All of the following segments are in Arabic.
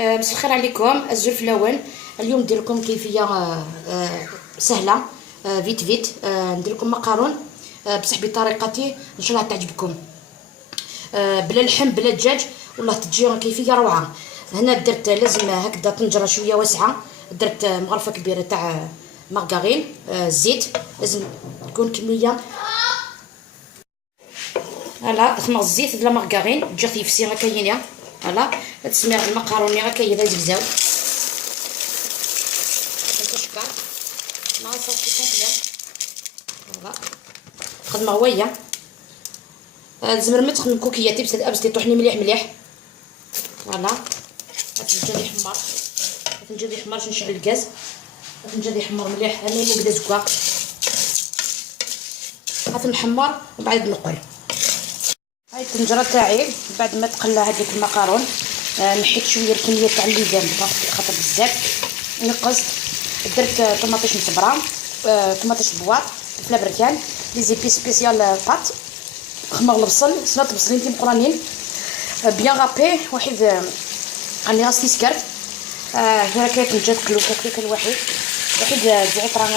مساء الخير عليكم. الزلف الاول اليوم ندير لكم كيفيه سهله، فيت ندير لكم مقارون بصح بطريقتي ان شاء الله تعجبكم، بلا لحم بلا دجاج، والله تجي كيفيه روعه. هنا درت لازم هكذا طنجره شويه واسعه، درت مغرفه كبيره تاع مارغرين، الزيت لازم تكون كميه. فوالا خمر الزيت د لا مارغرين تجي خفيفسي راه كاينه. فوالا تسمير المقاروني راه كاينه زبزاو السكر مع صافي كومبلي. فوالا خدمه هوايه زمرمت من كوكياتي بس تطحني مليح. فوالا الفنجان يحمر، الفنجان يحمر نشعل الغاز، الفنجان يحمر مليح. انا نبدا زكا غادي نحمر ومن بعد نقل. هاي الطنجره تاعي بعد ما تقلى هذيك المقارون نحيت شويه الكميه تاع الليزان خاطر بزاف نقصت. درت طماطيش مصبره، طماطيش بواط، فلفله بركان، لي زيبي سبيسيال بات، خمر البصل، سلطه بصلين مقرانين بيان غابي. واحد راني غاسلي سكرت هنا كاين نجا تقلو كاين واحد زعتر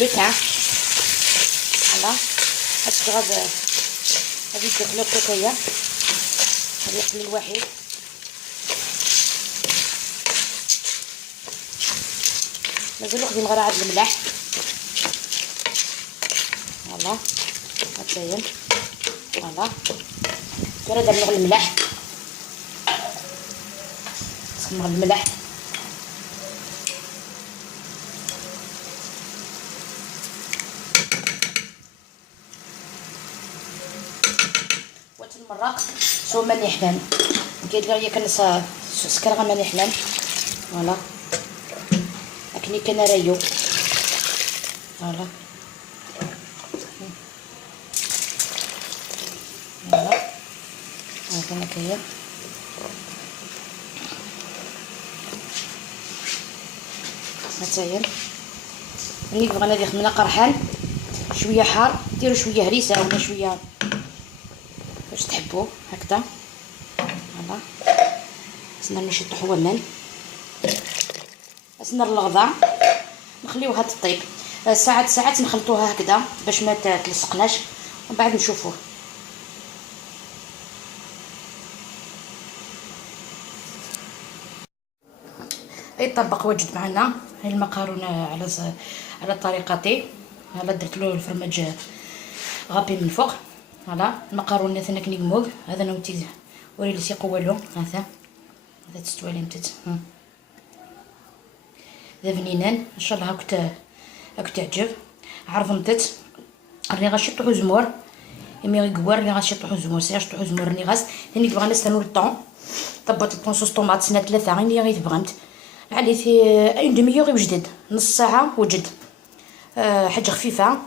لو تاع. فوالا هاد هذه تقلو كوكايه، هذه يقلي الواحد. مازال واخدين غير عاد الملح. فوالا هاتاين فوالا غير هذا نغلي الملح، نغلي الملح المرق سو ماني حنان قال لي هي كنص سكر غا ماني حنان. فوالا اكني كان رايو. فوالا فوالا هاكا كاين هاتاين. ملي بغينا ندير خمنا قرحان شويه حار ديروا شويه هريسه ولا شويه باش تحبوه هكذا. فوالا سنا ماشي يطيح هو المان، سنا الغضا نخليوها تطيب ساعات نخلطوها هكذا باش ما تلصقناش ومن بعد نشوفوه. اي طبق واجد معنا. هاي المقارونه على طريقتي. هلا درت له الفرماج غابي من فوق. فوالا المقارونه ثنا كنيموغ هذا نوتي وري لي سيقوا له هذا تستوي لي متت ذا فنينان ان شاء الله هاك تعجب. عرف متت راني غاشي طيحو زمور يمي غيكوار راني غاشي طيحو زمور طيحو زمور راني غاس ثاني بغا نستنوا الطون. طبات الطون صوص طوماط سنه 3 غير تبغمت علي في اون دميور وجدد نص ساعه وجد. حاجه خفيفه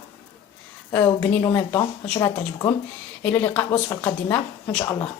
وبنين ميم طون ان شاء الله تعجبكم. الى اللقاء الوصفه القادمه ان شاء الله.